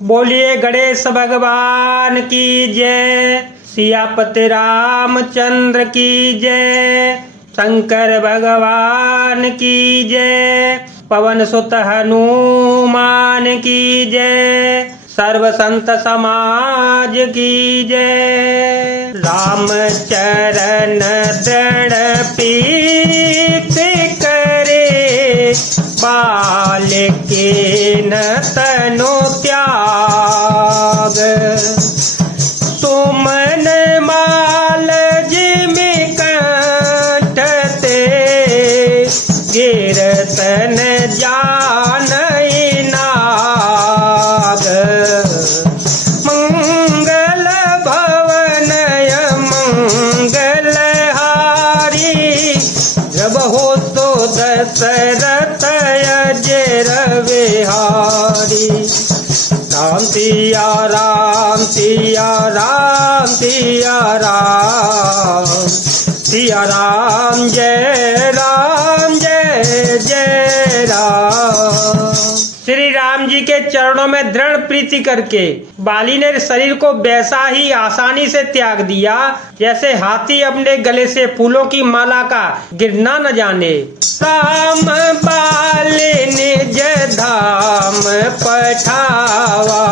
बोलिए गणेश भगवान की जय, सियापति रामचंद्र की जय, शंकर भगवान की जय, पवन सुत हनुमान की जय, सर्व संत समाज की जय। राम चरण दृढ़ प्रीति करे, बाल के न तनु त्याग। सुमन माल जिमि कंठ ते, कीर्तन जानई नाग। मंगल भवन मंगल हारी, जब हो तो दशरथ अजर विहारी। राम सिया राम सिया राम सिया राम, सिया राम जय जय राम। श्री राम जी के चरणों में दृढ़ प्रीति करके बाली ने शरीर को वैसा ही आसानी से त्याग दिया जैसे हाथी अपने गले से फूलों की माला का गिरना न जाने। राम बाली निज धाम पठावा,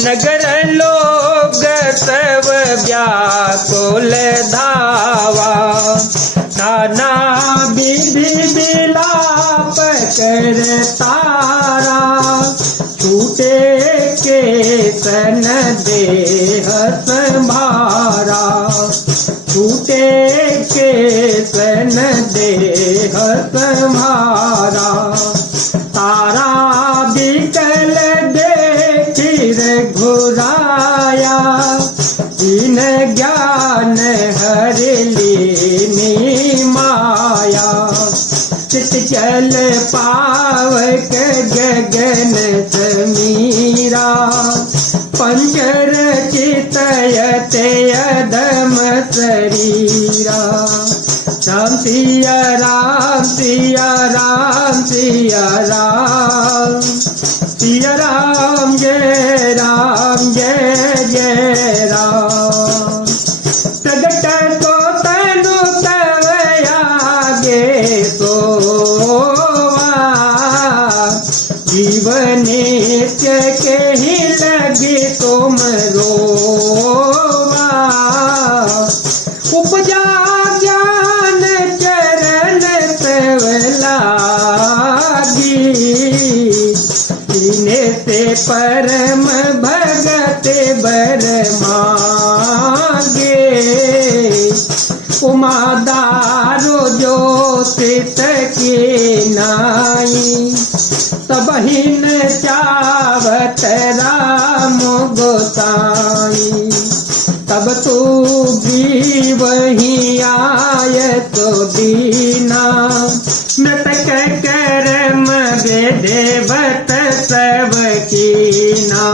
नगर लोग सब व्याकुल धावा। नाना विधि विलाप कर तारा, छूटे के सन देह संभारा। छूटे के सन देह संभारा, तारा बिकल देखिर घुराया। इन ज्ञान हर लीनी माया, चित जल पावक गगन समीरा। पंचर चितयते अधम शरीरा। राम सिया राम सिया राम सिया राम, सिया राम जय जय राम। प्रगट तो तनु तव आगे सोवा, जीवन नित्य के ही लगे तुम रोवा। उपजा ज्ञान चरण तव लागी, इन्हें से परम भगत बर मांगे। उमादारो जो सित के नाई, सबहिन चावत राम गोसाई। तब तू भी वही आय तो दीना, मृतक कर्म विधिवत सब कीना।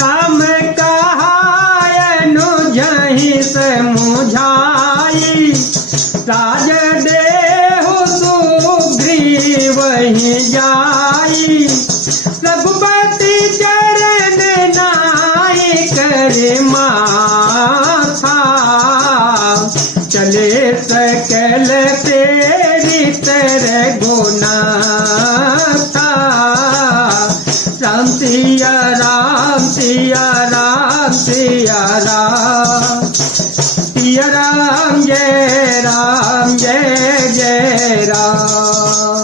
काम कहायनु जहि समुझाई, राज देहु सुग्रीव वही जाई। रघुपति चरण नाई करे माथा, चले सकल तेरी तर गुना था। राम सिया राम सिया राम सिया राम, सिया राम जय राम।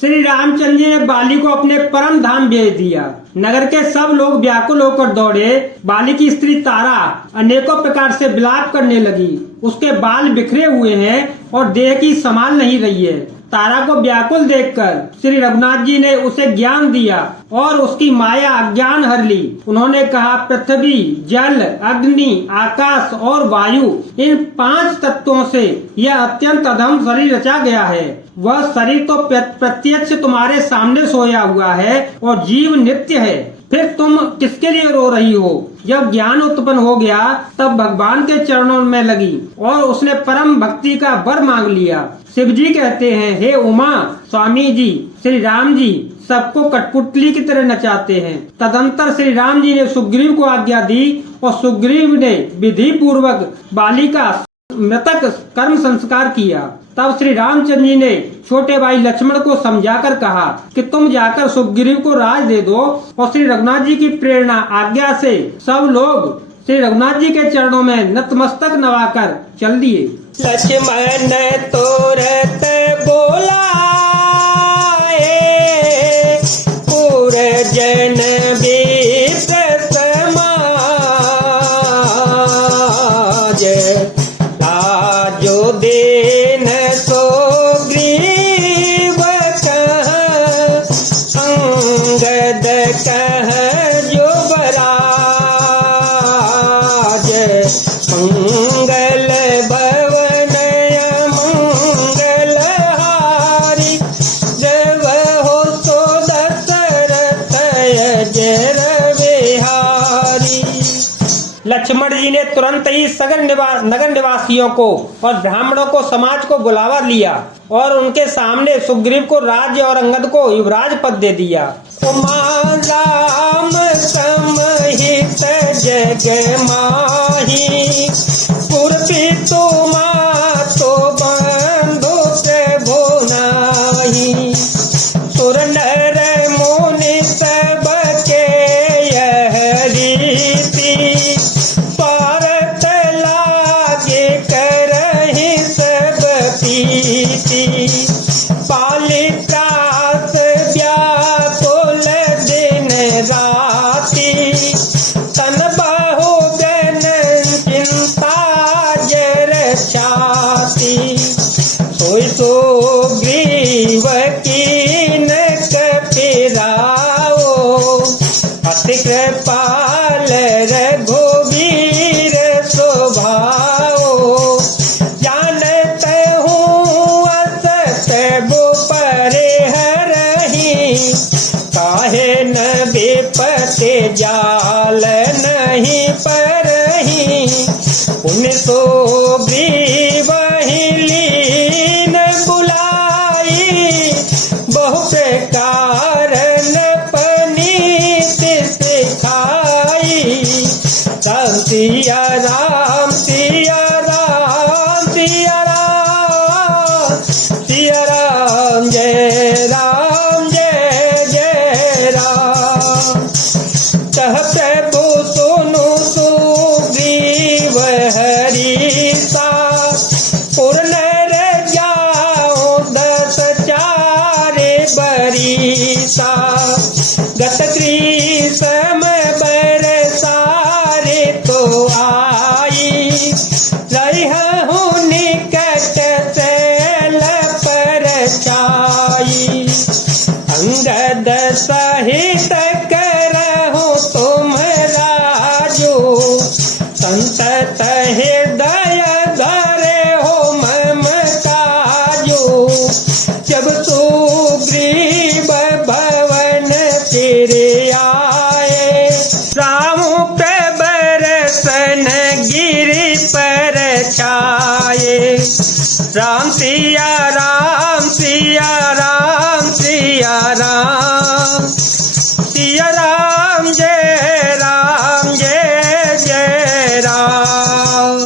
श्री रामचंद्र जी ने बाली को अपने परम धाम भेज दिया। नगर के सब लोग व्याकुल होकर दौड़े। बाली की स्त्री तारा अनेकों प्रकार से विलाप करने लगी। उसके बाल बिखरे हुए हैं और देह की संभाल नहीं रही है। तारा को व्याकुल देखकर श्री रघुनाथ जी ने उसे ज्ञान दिया और उसकी माया अज्ञान हर ली। उन्होंने कहा, पृथ्वी जल अग्नि आकाश और वायु, इन 5 तत्वों से यह अत्यंत अधम शरीर रचा गया है। वह शरीर तो प्रत्यक्ष तुम्हारे सामने सोया हुआ है और जीव नित्य है। फिर तुम किसके लिए रो रही हो? जब ज्ञान उत्पन्न हो गया तब भगवान के चरणों में लगी और उसने परम भक्ति का वर मांग लिया। शिव जी कहते हैं, हे उमा स्वामी जी, श्री राम जी सबको कठपुतली की तरह नचाते हैं। तदंतर श्री राम जी ने सुग्रीव को आज्ञा दी और सुग्रीव ने विधि पूर्वक बाली का मृतक कर्म संस्कार किया। तब श्री रामचंद्र जी ने छोटे भाई लक्ष्मण को समझाकर कहा कि तुम जाकर सुग्रीव को राज दे दो, और श्री रघुनाथ जी की प्रेरणा आज्ञा से सब लोग श्री रघुनाथ जी के चरणों में नतमस्तक नवाकर चल दिए। लक्ष्मण तोरत बोला पुरजन विप्र समाज लाजो देन सुग्रीव कह अंगद कह युवराज मंगल भवन मंगल हारी जब हो सो दशरथ अजर बिहारी। लक्ष्मण जी ने तुरंत ही नगर निवासियों को और ब्राह्मणों को समाज को बुलावा लिया और उनके सामने सुग्रीव को राज्य और अंगद को युवराज पद दे दिया। उमा राम समहित जग माही पुरपी तो मातो बंधु प्रभु नाही सुर नर मुनि सब के यह रीति स्वार्थ लागे करहि सब प्रीति पाली त्रास व्याकुल दिन राति तन बहु जन चिंता जर छाती सोई सुग्रीव कीन कपिराओ अति कृपाल रघुवीर स्वभाओ जानत हूँ असत परे हरही काहे न विपति जाल नहीं परही उन सुग्रीव ही लीन बुलाई बहु प्रकार पनीत सिखाई सिया राम सिया राम सिया राम सिया राम जय राम कह प्रभु सुनु सुग्रीव हरीसा पूर्ण जाओ 10 चारे बरीसा गत त्रिसम बरसारे तो आई रहूं निकट सैल पर छाई अंगद सहित करहु तुम राजो संतत हृदय धरे हो ममताजो जब सुग्रीव भवन फिर आए राम प्रबरसन गिरि पर छाए राम सिया राम सिया राम सिया राम सिया राम जय राम।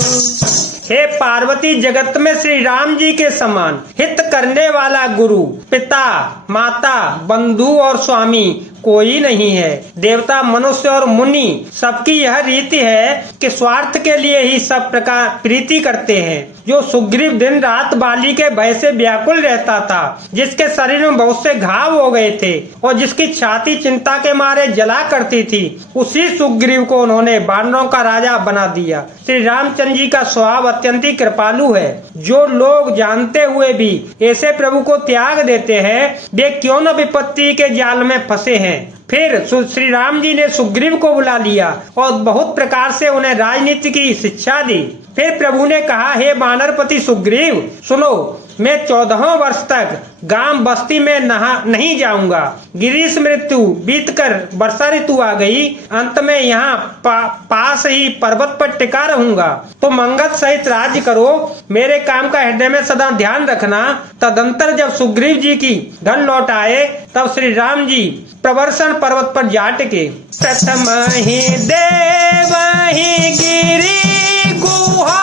हे पार्वती, जगत में श्री राम जी के समान हित करने वाला गुरु, पिता, माता, बंधु और स्वामी कोई नहीं है। देवता, मनुष्य और मुनि सबकी यह रीति है कि स्वार्थ के लिए ही सब प्रकार प्रीति करते हैं। जो सुग्रीव दिन रात बाली के भय से व्याकुल रहता था, जिसके शरीर में बहुत से घाव हो गए थे और जिसकी छाती चिंता के मारे जला करती थी, उसी सुग्रीव को उन्होंने वानरों का राजा बना दिया। श्री रामचंद्र जी का स्वभाव अत्यंत ही कृपालु है। जो लोग जानते हुए भी ऐसे प्रभु को त्याग देते हैं, वे क्यों न विपत्ति के जाल में फंसे हैं। फिर श्री राम जी ने सुग्रीव को बुला लिया और बहुत प्रकार से उन्हें राजनीति की शिक्षा दी। फिर प्रभु ने कहा, हे वानरपति सुग्रीव, सुनो, मैं 14 वर्ष तक गांव बस्ती में नहीं जाऊंगा। गिरीश मृत्यु बीतकर वर्षा ऋतु आ गई। अंत में यहाँ पास ही पर्वत पर टिका रहूंगा। तो मंगल सहित राज्य करो, मेरे काम का हृदय में सदा ध्यान रखना। तदंतर जब सुग्रीव जी की धन लौट आए तब श्री राम जी प्रवर्षण पर्वत पर जा टिके। प्रथम ही देव ही गिरी गुहा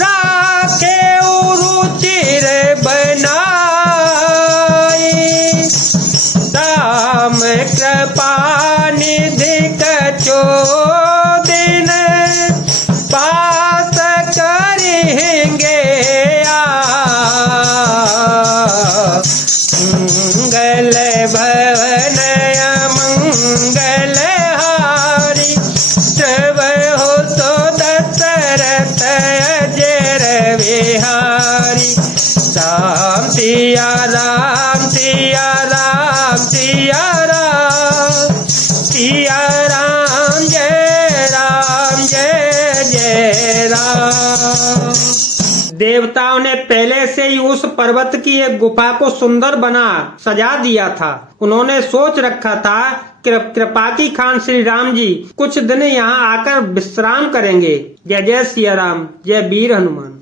राखे रुचिर बनाई। राम कृपा निधि कछो दिन पास करेंगे मंगल भवन मंगल हारी। जब हो तो दशरथ अजर बिहारी। राम सिया राम सिया राम सिया राम सिया राम जय जय राम। देवताओं ने पहले से ही उस पर्वत की एक गुफा को सुंदर बना सजा दिया था। उन्होंने सोच रखा था कृपाकी खान श्री राम जी कुछ दिन यहाँ आकर विश्राम करेंगे। जय जय सिया राम, जय वीर हनुमान।